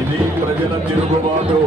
ఇది ప్రజల తిరుగుబాటు.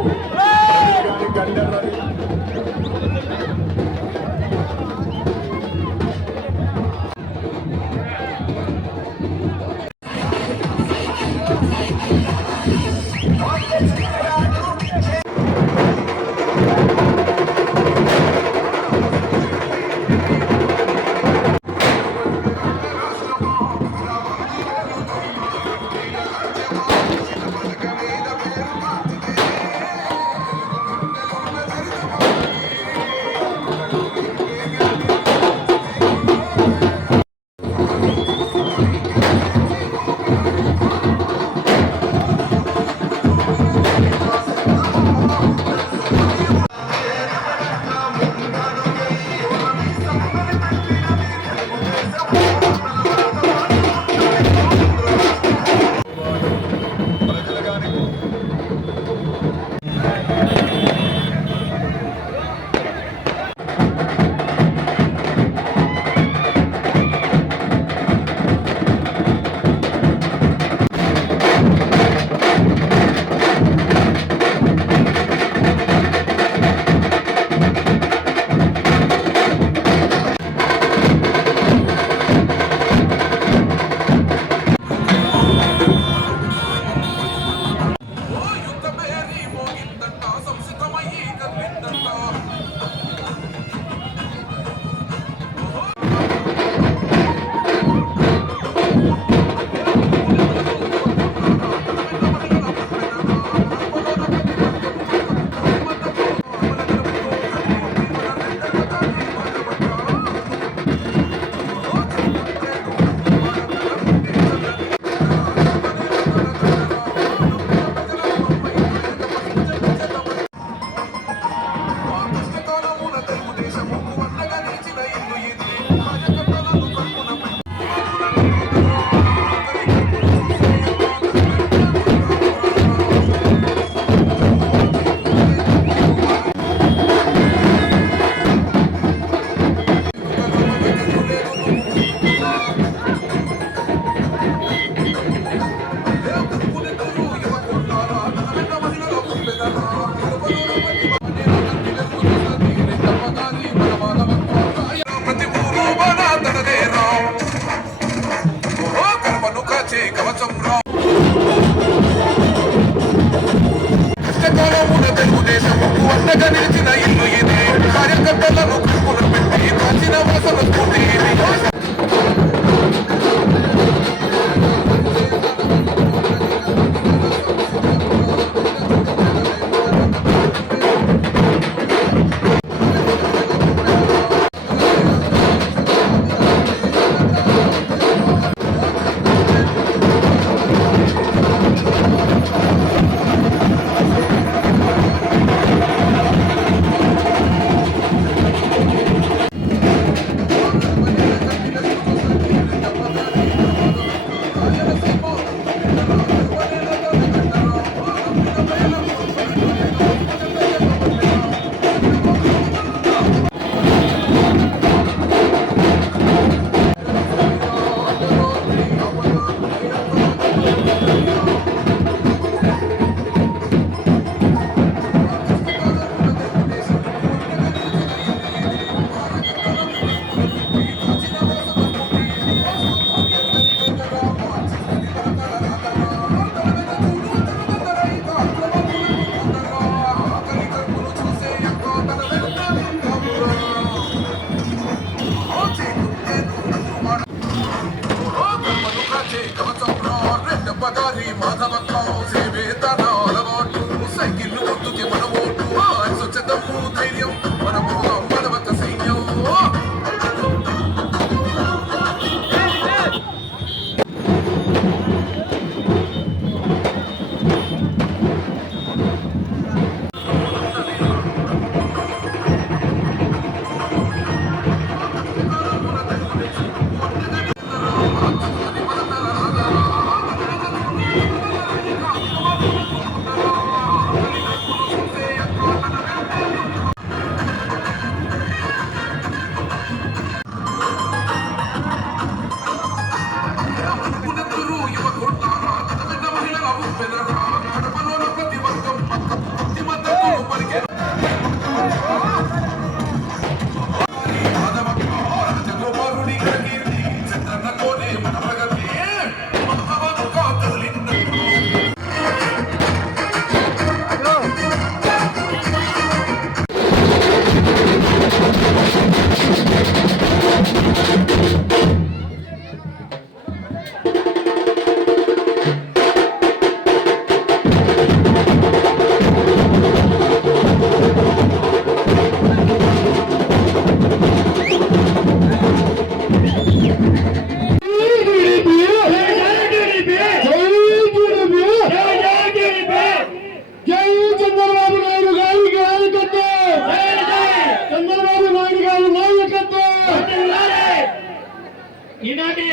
ఈనాటి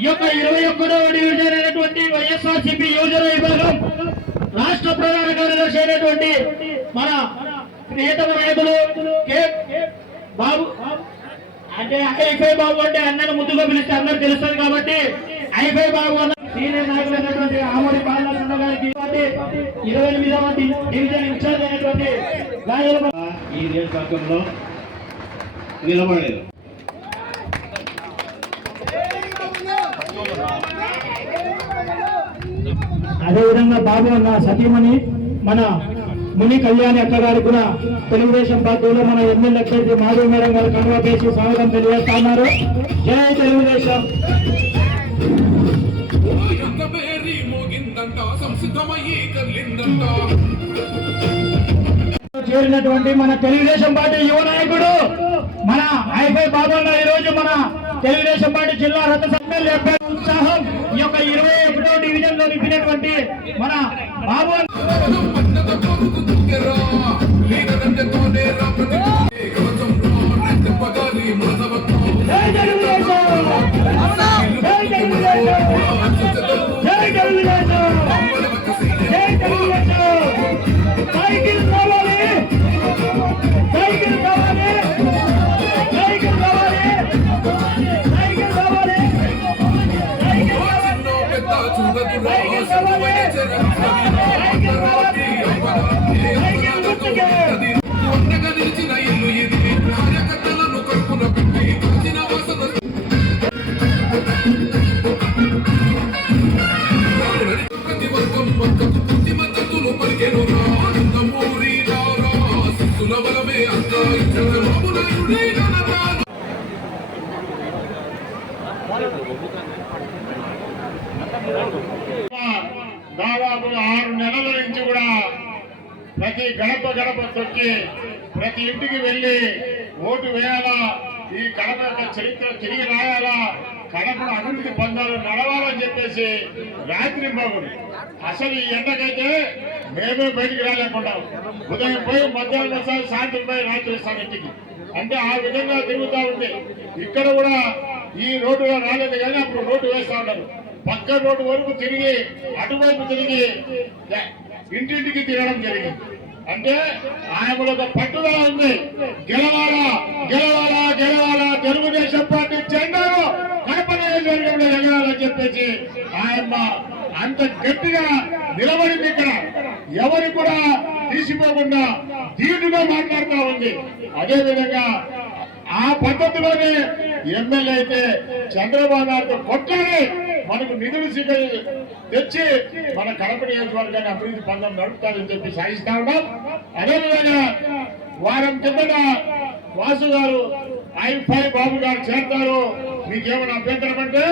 ఈ యొక్క 21వ డివిజన్ అయినటువంటి వైఎస్ఆర్సీపీ యువజన విభాగం రాష్ట్ర ప్రధాన కార్యదర్శి అయినటువంటి మన ప్రియతమ నాయకులు బాబు అంటే ఐఫై బాబు అంటే అన్నను ముద్దుగా పిలిస్తే అందరూ తెలుస్తుంది కాబట్టి ఐఫై బాబు అన్న సీనియర్ నాయకులు అయినటువంటి ఆమోడి పాలన గారికి 28వ డివిజన్ ఇన్ఛార్జ్ అయినటువంటి ఈ నియోజకవర్గంలో నిలబడలేదు. అదేవిధంగా బాబు అన్న సతీమణి మన ముని కళ్యాణి అక్క గారు కూడా తెలుగుదేశం పార్టీలో మన ఎమ్మెల్యే అభ్యర్థి మాధవి మేడం గారు కనువ పేసి స్వాగతం తెలియజేస్తున్నారు. జై తెలుగుదేశం. చేరినటువంటి మన తెలుగుదేశం పార్టీ యువ నాయకుడు మన ఐఫై బాబు అన్న ఈ రోజు మన తెలుగుదేశం పార్టీ జిల్లా రథ సభ్యులు అభ్యర్థి ఉత్సాహం ఈ యొక్క 21వ డివిజన్ లో నింపినటువంటి మన బాబు దాదాపు 6 నెలల నుంచి కూడా ప్రతి గడప గడప తొక్కి ప్రతి ఇంటికి వెళ్ళి ఓటు వేయాలా, ఈ కడప యొక్క చరిత్ర తిరిగి రాయాలా, కడపను అభివృద్ధి పొందాలు నడవాలని చెప్పేసి రాత్రి బాగుంది. అసలు ఈ ఎండకైతే మేమే బయటికి రాలేకుండా ఉదయం పోయి మధ్యాహ్నం వస్తాను, సాయంత్రం పోయి రాత్రి వస్తాను ఇంటికి. అంటే ఆ విధంగా తిరుగుతూ ఉంది. ఇక్కడ కూడా ఈ రోడ్డులో రాలేదు కానీ అప్పుడు రోడ్డు వేస్తా ఉన్నారు. పక్క రోడ్డు వరకు తిరిగి అటువైపు తిరిగి ఇంటింటికి తిరగడం జరిగింది. అంటే ఆయనలో ఒక పట్టుదల ఉంది. గెలవాలా గెలవాలా గెలవాలా, తెలుగుదేశం పార్టీ జెండాను కడప నియోజకవర్గంలో ఎగరాలని చెప్పేసి ఆయన అంత గట్టిగా నిలబడింది. ఇక్కడ ఎవరు కూడా తీసిపోకుండా ధీటుగా మాట్లాడుతూ ఉంది. అదే విధంగా ఆ పద్ధతిలోనే ఎమ్మెల్యే అయితే చంద్రబాబు నాయుడు కొట్టాలి, మనకు నిధులు తెచ్చి మన కడప నియోజకవర్గాన్ని అభివృద్ధి పొందడం నడుపుతారని చెప్పి సాగిస్తా ఉన్నాం. అదేవిధంగా వారం కిందట వాసు గారు ఐఫై బాబు గారు చేస్తారు, మీకేమైనా అభ్యంతరం అంటే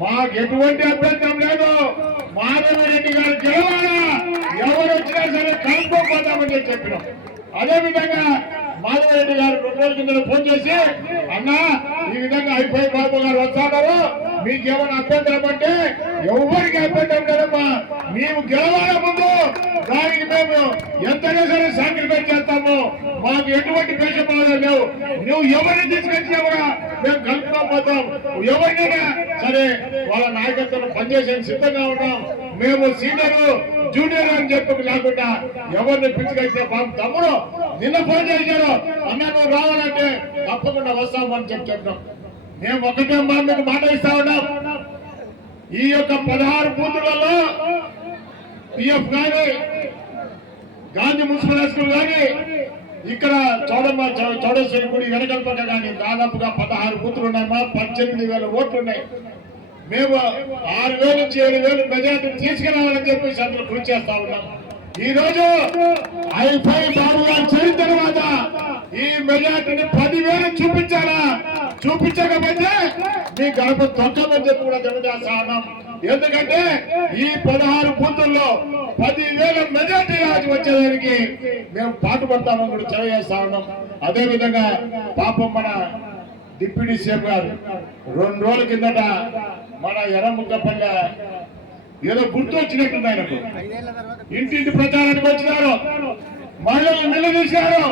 మాకు ఎటువంటి అభ్యంతరం లేదు, మాధవి రెడ్డి గారు గెలవాలా, ఎవరు వచ్చినా సరే కలుపుకోపోతామని చెప్పినాం. అదేవిధంగా మాధవి రెడ్డి గారు 2 రోజుల కింద ఫోన్ చేసి అన్నా ఈ విధంగా ఐఫై బాబు గారు వస్తున్నారు, మీకేమైనా అభ్యంతరం అంటే ఎవరికి అభ్యంతరం లేదమ్మా, మేము గెలవాల ముందు దానికి మేము ఎంతైనా సరే సాక్రిఫైస్ చేస్తాము, మాకు ఎటువంటి పేషపాలు లేవు, నువ్వు ఎవరిని తీసుకొచ్చినా కూడా మేము కలుపుకోపోతాం, ఎవరినైనా సరే వాళ్ళ నాయకత్వం పనిచేసేందుకు సిద్ధంగా ఉన్నాం, మేము సీనియర్ జూనియర్ అని చెప్పి లేకుండా ఎవరిని పిలుచుకొచ్చే బాబు తమ్ముడు నిన్న ఫోన్ చేశారు, అన్నా నువ్వు రావాలంటే తప్పకుండా వస్తాము అని చెప్తాం. మేము ఒకటే మీకు మాట ఇస్తా ఉన్నాం, ఈ యొక్క 16 బూతులలో పిఎఫ్ కానీ గాంధీ మున్సిపల్ హై స్కూల్ కానీ ఇక్కడ చౌడేశ్వరి గుడి వెనకల్పక కానీ దాదాపుగా 16 బూతులు ఉన్నాయమ్మా. 18,000 ఓట్లు ఉన్నాయి. మేము 6,000 నుంచి 7,000 మెజార్టీ తీసుకురావాలని చెప్పేసి అందులో కృషి చేస్తా ఉన్నాం. ఈ రోజు ఐఫై బాబు గారు చేరిన తర్వాత ఈ మెజార్టీని 10,000 చూపించాలా, చూపించకపోతే మీ గడప తొక్కమని చెప్పి కూడా తెలియజేస్తా ఉన్నాం. ఎందుకంటే ఈ 16 బూతుల్లో 10,000 మెజార్టీ రాజు వచ్చేదానికి మేము పాటుపడతామని కూడా తెలియజేస్తా ఉన్నాం. అదే విధంగా పాపం మన డిప్యూటీ సీఎం గారు 2 రోజుల కిందట మన ఎర్రముక్కపల్లె ఏదో గుర్తు వచ్చినట్టుంది ఆయనకు. ఇంటింటి ప్రచారానికి వచ్చినారు, మహిళలు నిలదీశారు.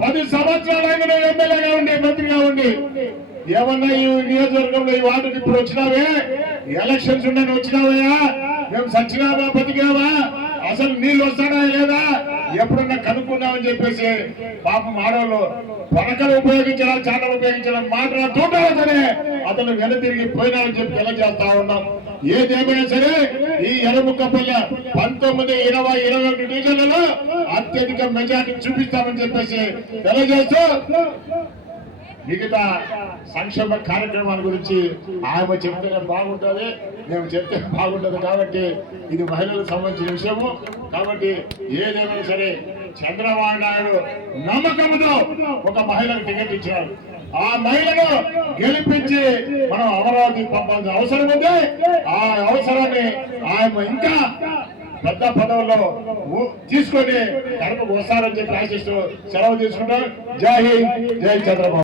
10 సంవత్సరాలు ఆయన ఎమ్మెల్యేగా ఉండి మంత్రిగా ఉండి ఏమన్నా ఈ నియోజకవర్గంలో ఈ వార్డుకి ఇప్పుడు వచ్చినావే, ఎలక్షన్స్ ఉండని వచ్చినావయ్యా, మేము సచ్చినావా బతికావా, అసలు నీళ్ళు వస్తాడా లేదా, ఎప్పుడన్నా కనుక్కున్నామని చెప్పేసి పాపం ఆడవాళ్ళు పనకలు ఉపయోగించాలా చాటలు ఉపయోగించాలా మాట్లాడుతుంటారా సరే అతను వెనతిరిగి పోయినామని చెప్పి తెలియజేస్తా ఉన్నాం. ఏదేమైనా సరే ఈ ఎర్రముక్కపల్లె 19, 20, 21 డివిజన్లలో అత్యధిక మెజార్టీ చూపిస్తామని చెప్పేసి తెలియజేస్తూ మిగతా సంక్షేమ కార్యక్రమాల గురించి ఆయన చెప్తేనే బాగుంటుంది, మేము చెప్తే బాగుంటుంది. కాబట్టి ఇది మహిళలకు సంబంధించిన విషయము. కాబట్టి ఏదేమైనా సరే చంద్రబాబు నాయుడు నమ్మకంతో ఒక మహిళకు టికెట్ ఇచ్చినారు. ఆ మహిళను గెలిపించి మనం అమరావతి పంపాల్సిన అవసరం ఉంది. ఆ అవసరాన్ని ఆయన ఇంకా పెద్ద పదవుల్లో తీసుకొని కడపకు వస్తారని చెప్పి ఆశిస్తూ సెలవు తీసుకుంటాం. జై హింద్, జై చంద్రబాబు.